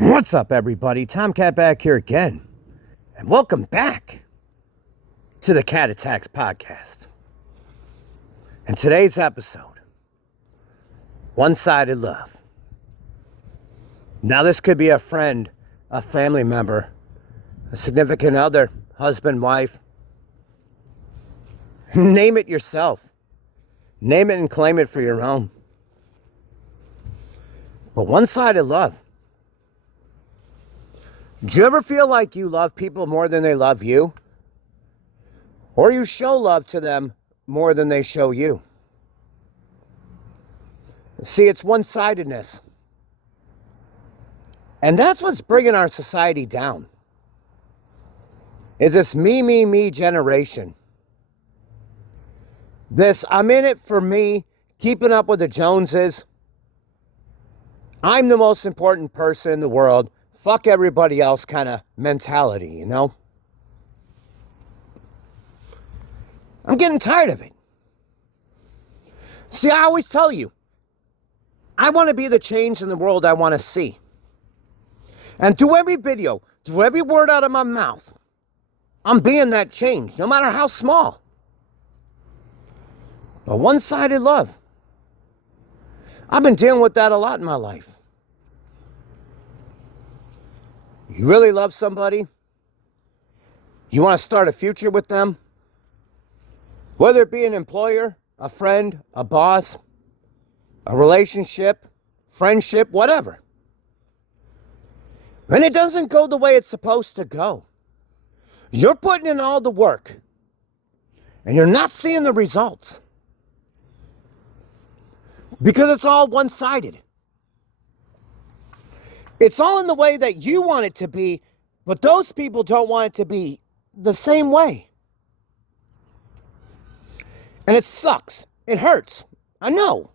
What's up, everybody? Tomcat back here again, and welcome back to the Cat Attacks Podcast. In today's episode, one-sided love. Now, this could be a friend, a family member, a significant other, husband, wife. Name it yourself. Name it and claim it for your own. But one-sided love. Do you ever feel like you love people more than they love you? Or you show love to them more than they show you? See, it's one-sidedness. And that's what's bringing our society down. Is this me generation. This, I'm in it for me, keeping up with the Joneses. I'm the most important person in the world. Fuck everybody else kind of mentality, you know? I'm getting tired of it. See, I always tell you, I want to be the change in the world I want to see. And through every video, through every word out of my mouth, I'm being that change, no matter how small. But one-sided love. I've been dealing with that a lot in my life. You really love somebody? You want to start a future with them? Whether it be an employer, a friend, a boss, a relationship, friendship, whatever. And it doesn't go the way it's supposed to go. You're putting in all the work, and you're not seeing the results. Because it's all one-sided. It's all in the way that you want it to be, but those people don't want it to be the same way. And it sucks. It hurts. I know.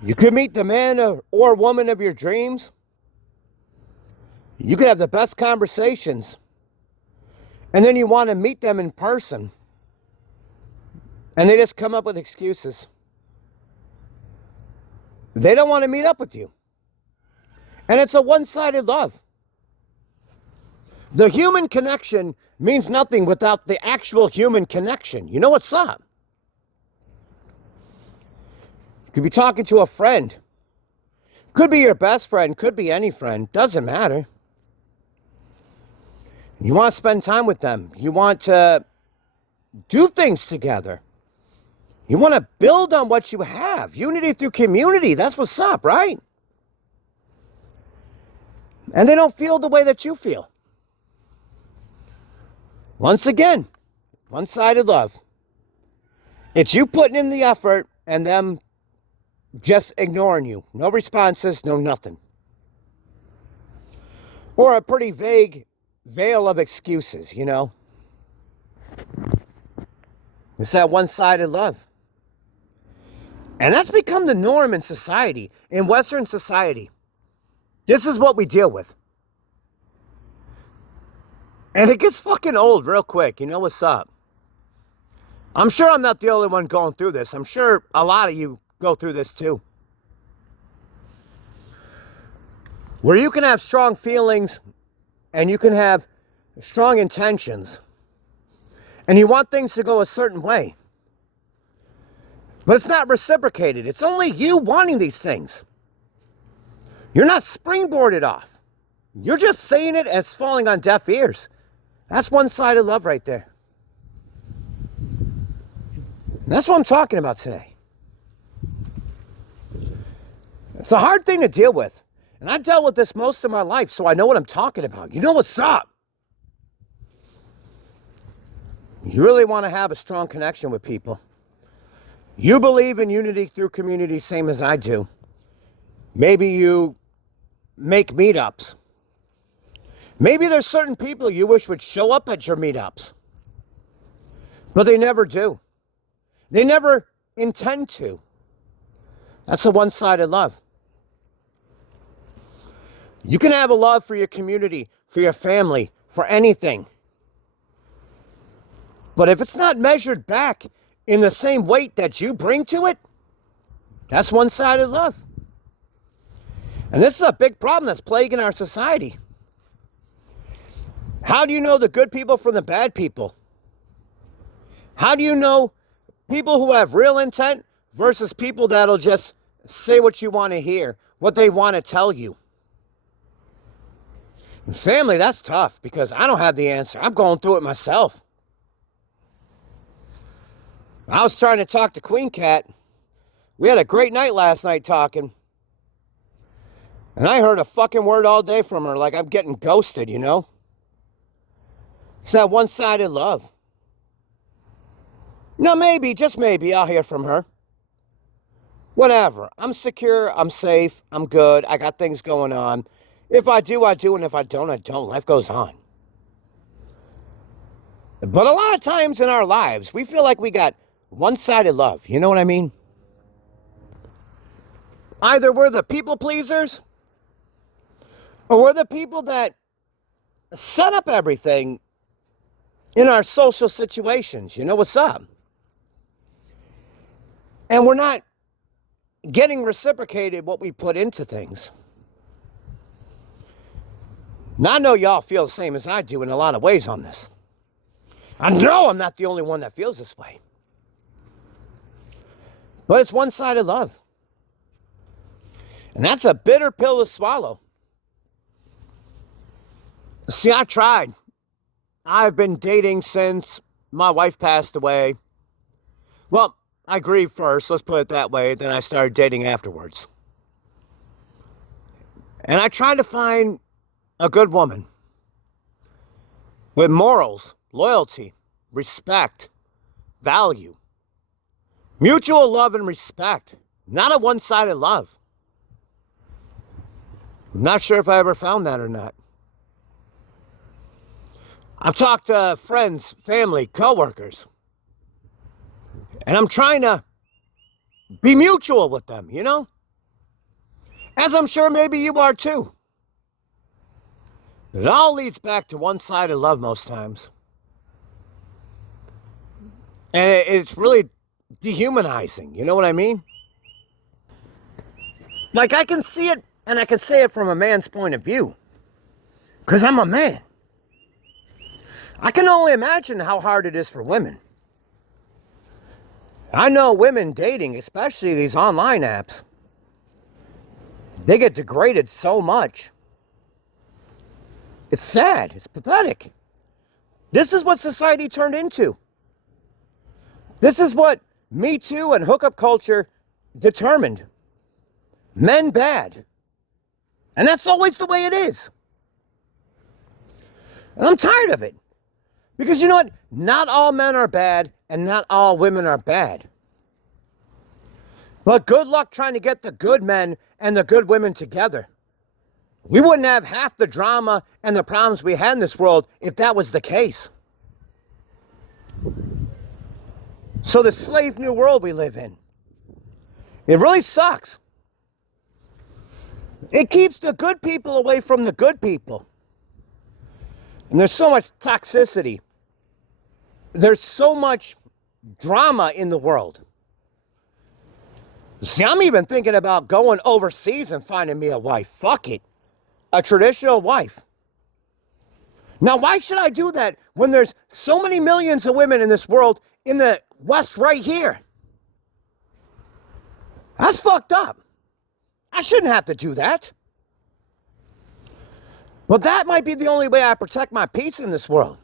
You could meet the man or woman of your dreams. You could have the best conversations. And then you want to meet them in person. And they just come up with excuses. They don't want to meet up with you. And it's a one-sided love. The human connection means nothing without the actual human connection. You know what's up? You could be talking to a friend. Could be your best friend, could be any friend. Doesn't matter. You want to spend time with them. You want to do things together. You want to build on what you have. Unity through community. That's what's up, right? And they don't feel the way that you feel. Once again, one-sided love. It's you putting in the effort and them just ignoring you. No responses, no nothing. Or a pretty vague veil of excuses, you know? It's that one-sided love. And that's become the norm in society, in Western society. This is what we deal with. And it gets fucking old real quick. You know what's up? I'm sure I'm not the only one going through this. I'm sure a lot of you go through this too. Where you can have strong feelings and you can have strong intentions. And you want things to go a certain way. But it's not reciprocated. It's only you wanting these things. You're not springboarded off. You're just saying it and it's falling on deaf ears. That's one-sided love right there. And that's what I'm talking about today. It's a hard thing to deal with. And I've dealt with this most of my life, so I know what I'm talking about. You know what's up. You really want to have a strong connection with people. You believe in unity through community, same as I do. Maybe you make meetups. Maybe there's certain people you wish would show up at your meetups. But they never do. They never intend to. That's a one-sided love. You can have a love for your community, for your family, for anything. But if it's not measured back in the same weight that you bring to it, that's one-sided love. And this is a big problem that's plaguing our society. How do you know the good people from the bad people? How do you know people who have real intent versus people that'll just say what you want to hear, what they want to tell you? And family, that's tough because I don't have the answer. I'm going through it myself. I was trying to talk to Queen Cat. We had a great night last night talking. And I heard a fucking word all day from her like I'm getting ghosted, you know? It's that one-sided love. Now maybe, just maybe, I'll hear from her. Whatever. I'm secure, I'm safe, I'm good, I got things going on. If I do, I do, and if I don't, I don't. Life goes on. But a lot of times in our lives, we feel like we got one-sided love. You know what I mean? Either we're the people pleasers, or we're the people that set up everything in our social situations. You know what's up? And we're not getting reciprocated what we put into things. Now, I know y'all feel the same as I do in a lot of ways on this. I know I'm not the only one that feels this way. But it's one-sided love. And that's a bitter pill to swallow. See, I tried. I've been dating since my wife passed away. Well, I grieved first, let's put it that way. Then I started dating afterwards. And I tried to find a good woman with morals, loyalty, respect, value, mutual love and respect, not a one-sided love. I'm not sure if I ever found that or not. I've talked to friends, family, coworkers, and I'm trying to be mutual with them, you know? As I'm sure maybe you are too. It all leads back to one-sided love most times. And it's really dehumanizing, you know what I mean? Like, I can see it, and I can say it from a man's point of view. Because I'm a man. I can only imagine how hard it is for women. I know women dating, especially these online apps, they get degraded so much. It's sad. It's pathetic. This is what society turned into. This is what Me Too and hookup culture determined. Men bad. And that's always the way it is. And I'm tired of it. Because you know what? Not all men are bad and not all women are bad. But good luck trying to get the good men and the good women together. We wouldn't have half the drama and the problems we had in this world if that was the case. So the slave new world we live in, it really sucks. It keeps the good people away from the good people. And there's so much toxicity. There's so much drama in the world. See, I'm even thinking about going overseas and finding me a wife. Fuck it. A traditional wife. Now, why should I do that when there's so many millions of women in this world in the West right here? That's fucked up. I shouldn't have to do that. But that might be the only way I protect my peace in this world.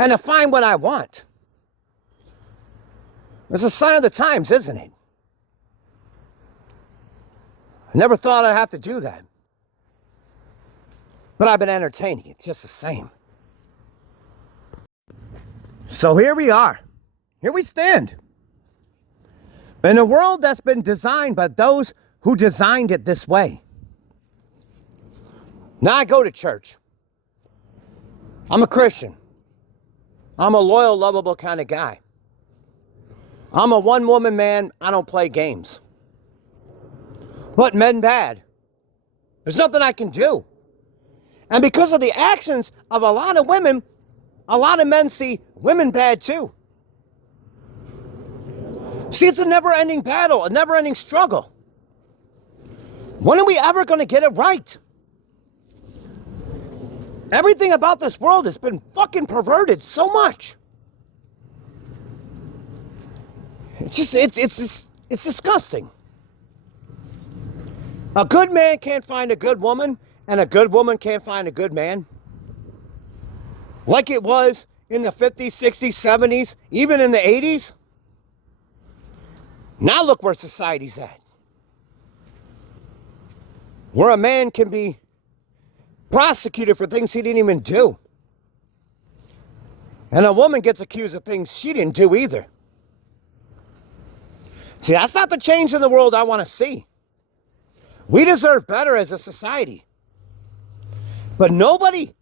And to find what I want. It's a sign of the times, isn't it? I never thought I'd have to do that. But I've been entertaining it just the same. So here we are. Here we stand. In a world that's been designed by those who designed it this way. Now I go to church. I'm a Christian. I'm a loyal, lovable kind of guy. I'm a one-woman man. I don't play games. But men bad. There's nothing I can do. And because of the actions of a lot of women, a lot of men see women bad too. See, it's a never-ending battle, a never-ending struggle. When are we ever going to get it right? Everything about this world has been fucking perverted so much. It's disgusting. A good man can't find a good woman, and a good woman can't find a good man. Like it was in the 50s, 60s, 70s, even in the 80s. Now look where society's at. Where a man can be prosecuted for things he didn't even do. And a woman gets accused of things she didn't do either. See, that's not the change in the world I want to see. We deserve better as a society. But nobody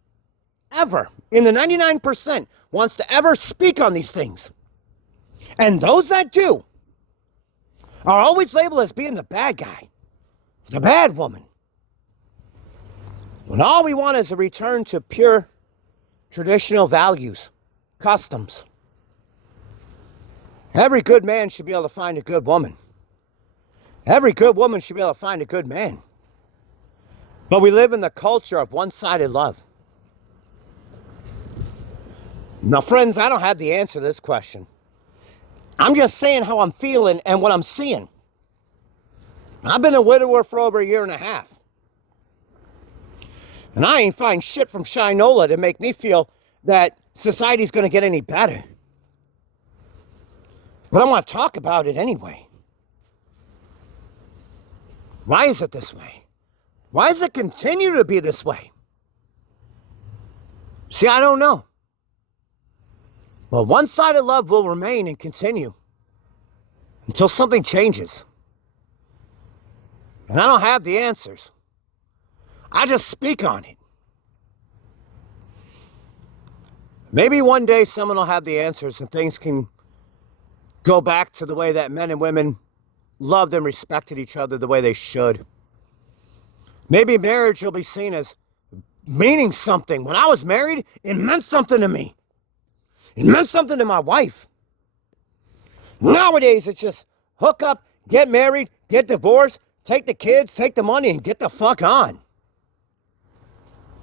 ever, in the 99%, wants to ever speak on these things. And those that do are always labeled as being the bad guy, the bad woman. When all we want is a return to pure traditional values, customs. Every good man should be able to find a good woman. Every good woman should be able to find a good man. But we live in the culture of one-sided love. Now, friends, I don't have the answer to this question. I'm just saying how I'm feeling and what I'm seeing. I've been a widower for over 1.5 years. And I ain't find shit from Shinola to make me feel that society's going to get any better. But I want to talk about it anyway. Why is it this way? Why does it continue to be this way? See, I don't know. But one-sided love will remain and continue until something changes. And I don't have the answers. I just speak on it. Maybe one day someone will have the answers and things can go back to the way that men and women loved and respected each other the way they should. Maybe marriage will be seen as meaning something. When I was married, it meant something to me. It meant something to my wife. Nowadays, it's just hook up, get married, get divorced, take the kids, take the money, and get the fuck on.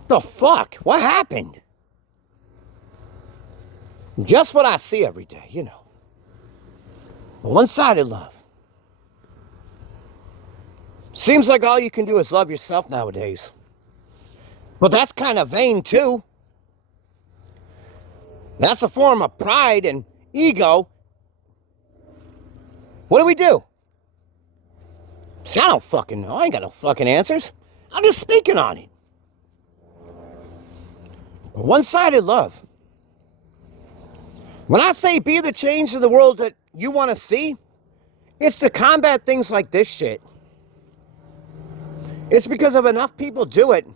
The fuck? What happened? Just what I see every day, you know. One-sided love. Seems like all you can do is love yourself nowadays. But that's kind of vain too. That's a form of pride and ego. What do we do? See, I don't fucking know. I ain't got no fucking answers. I'm just speaking on it. One-sided love. When I say be the change in the world that you want to see, it's to combat things like this shit. It's because if enough people do it,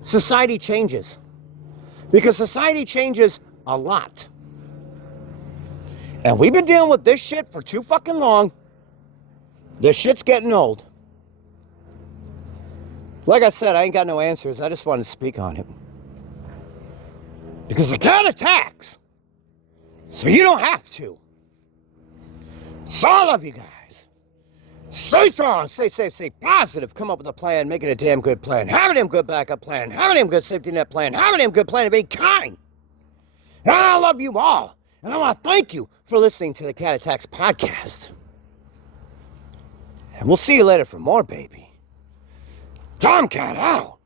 society changes. Because society changes a lot. And we've been dealing with this shit for too fucking long. This shit's getting old. Like I said, I ain't got no answers. I just want to speak on it. Because the cat attacks. So you don't have to. So I love you guys. Stay strong, stay safe, stay positive. Come up with a plan, make it a damn good plan. Have a damn good backup plan. Have a damn good safety net plan. Have a damn good plan to be kind. And I love you all. And I want to thank you for listening to the Cat Attacks podcast. And we'll see you later for more, baby. Tomcat out.